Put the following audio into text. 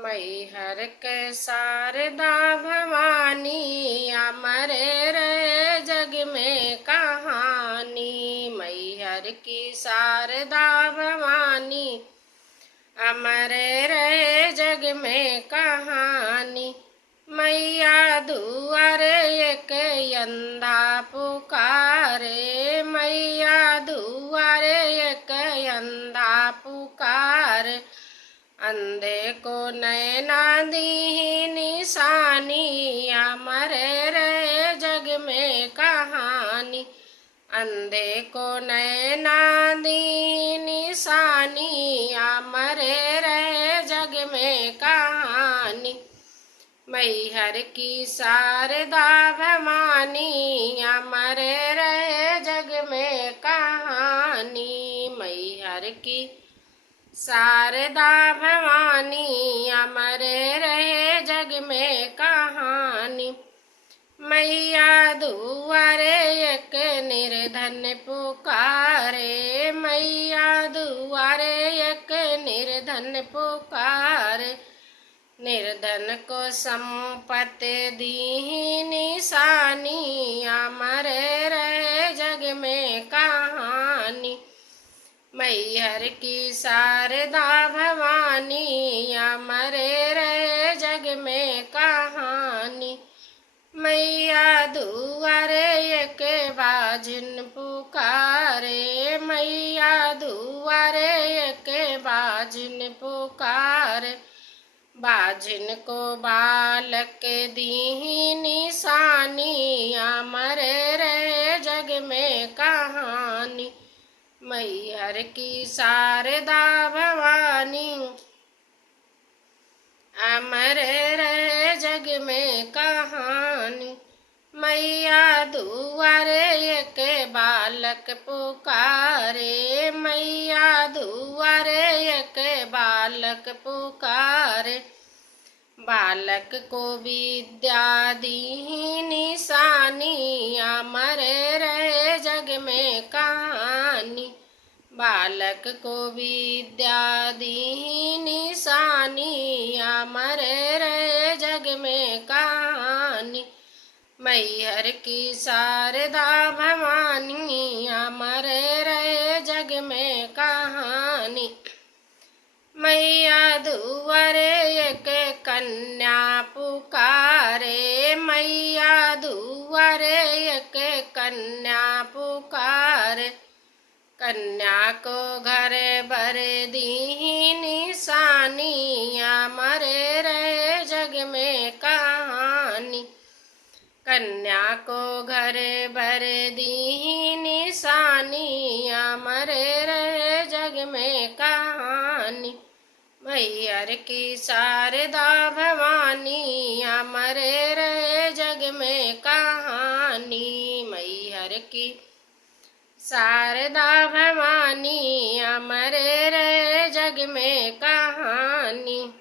मैहर के शारदा भवानी अमर रहे जग में कहानी। मैहर की शारदा भवानी अमर रहे जग में कहानी। मैया दुआरे एक अंधा पुकारे, मैया दुआरे एक अंधा पुकारे। अंधे को नैना दी निशानी अमर रहे जग में कहानी। अंधे को नैना दी निशानी अमर रहे जग में कहानी। मैहर की शारदा भवानी अमर रहे जग में कहानी। मैहर की शारदा भवानी अमर रहे जग में कहानी। मैया दुआरे एक निर्धन पुकारे, मैया दुआरे एक निर्धन पुकारे। निर्धन को संपत्ति दी निशानी अमर रहे जग में कहानी। मैहर की शारदा भवानी अमर रहे जग में कहानी। मैया दुआरे एक बाजिन पुकारे, मैया दुआरे एक बाजिन पुकारे। बाजिन को बालक दी निशानी अमर रहे जग में कहानी। मैहर की शारदा भवानी अमर रहे जग में कहानी। मैया दुआरे एक बालक पुकारे, मैया दुआरे एक बालक पुकारे। बालक को विद्या दी निशानी अमर रहे जग में कहानी। बालक को विद्या दी निशानी अमर रहे जग में कहानी। मैहर की शारदा भवानी अमर रहे जग में कहानी। मैया दुआरे एक कन्या पुकारे, मैया दुआरे एक कन्या पुकारे। कन्या को घर भर दी निशानी अमर रहे जग में कहानी। कन्या को घर भर दी निशानी अमर रहे जग में कहानी। मैहर की शारदा भवानी अमर रहे जग में कहानी। मैहर की शारदा भवानी अमर रहे जग में कहानी।